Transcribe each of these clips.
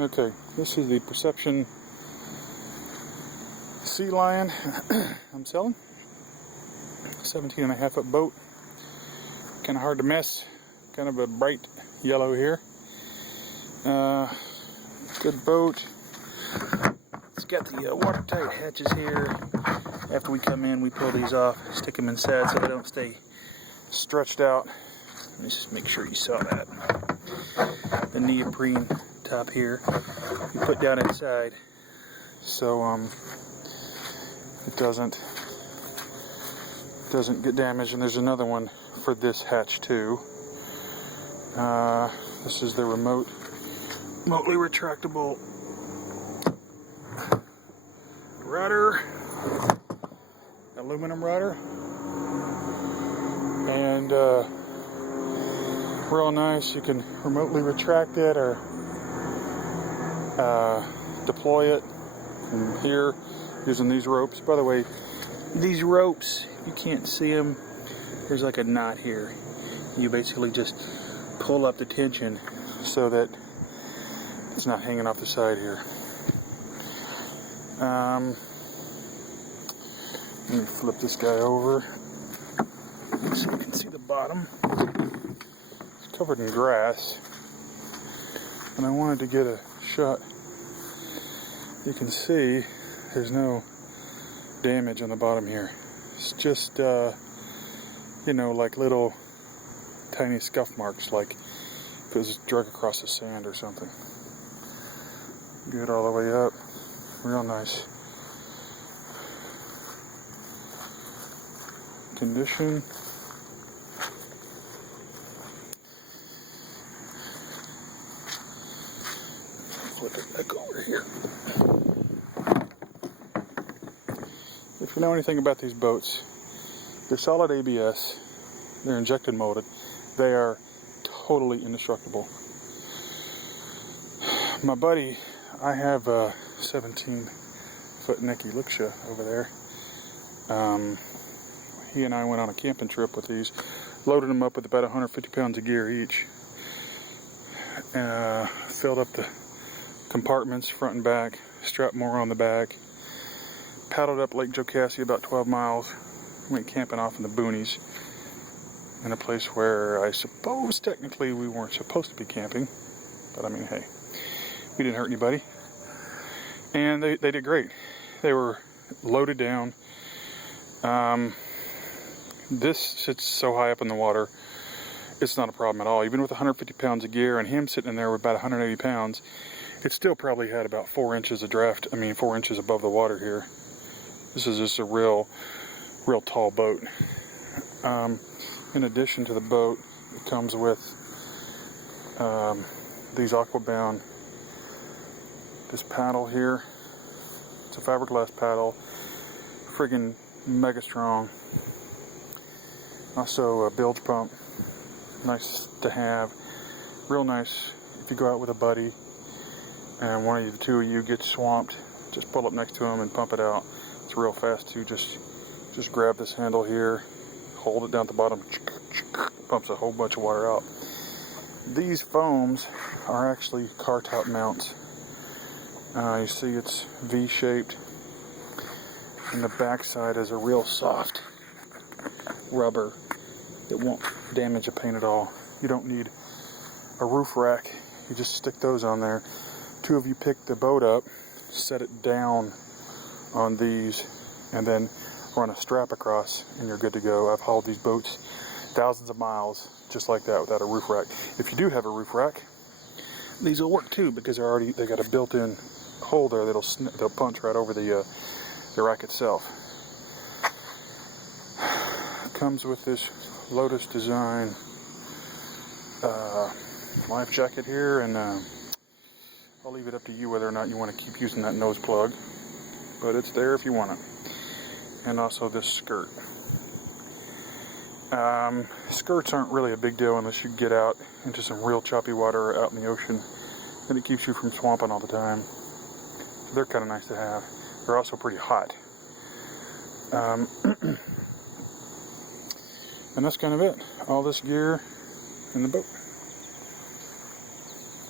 Okay, this is the Perception Sealion I'm selling. 17.5 foot boat. Kind of hard to miss. Kind of a bright yellow here. Good boat. It's got the watertight hatches here. After we come in, we pull these off, stick them inside so they don't stay stretched out. Let me just make sure you saw that. The neoprene top here, you put down inside so it doesn't get damaged. And there's another one for this hatch too. This is the remotely retractable rudder, aluminum rudder, and real nice. You can remotely retract it or deploy it from here using these ropes. By the way, these ropes, you can't see them, there's like a knot here. You basically just pull up the tension so that it's not hanging off the side here. Let me flip this guy over so you can see the bottom. It's covered in grass, and I wanted to get a shot. You can see there's no damage on the bottom here. It's just you know, like little tiny scuff marks, like if it was dragged across the sand or something. Good all the way up. Real nice condition. Flip it back over here. If you know anything about these boats, they're solid ABS, they're injected molded, they are totally indestructible. My buddy, I have a 17-foot Nicky Liksha over there. He and I went on a camping trip with these, loaded them up with about 150 pounds of gear each, filled up the compartments front and back, strapped more on the back, paddled up Lake Jocassee about 12 miles, went camping off in the boonies in a place where I suppose technically we weren't supposed to be camping, but I mean, hey, we didn't hurt anybody. And they did great. They were loaded down. This sits so high up in the water, it's not a problem at all. Even with 150 pounds of gear and him sitting in there with about 180 pounds, it still probably had about 4 inches of draft. 4 inches above the water here. This is just a real tall boat. In addition to the boat, it comes with these Aquabound. This paddle here, it's a fiberglass paddle, friggin' mega strong. Also a bilge pump, nice to have, real nice if you go out with a buddy and one of the two of you gets swamped, just pull up next to him and pump it out. It's real fast too. Just grab this handle here, hold it down at the bottom, pumps a whole bunch of water out. These foams are actually car top mounts. You see it's V-shaped, and the back side is a real soft rubber that won't damage a paint at all. You don't need a roof rack, you just stick those on there. Two of you pick the boat up, set it down on these, and then run a strap across and you're good to go. I've hauled these boats thousands of miles just like that without a roof rack. If you do have a roof rack, these will work too, because they got a built-in hole there they'll punch right over the rack itself. It comes with this Lotus design Lifejacket here, and I'll leave it up to you whether or not you want to keep using that nose plug, but it's there if you want it. And also this skirt. Skirts aren't really a big deal unless you get out into some real choppy water or out in the ocean, and it keeps you from swamping all the time. So they're kind of nice to have. They're also pretty hot. And that's kind of it. All this gear in the boat.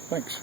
Thanks.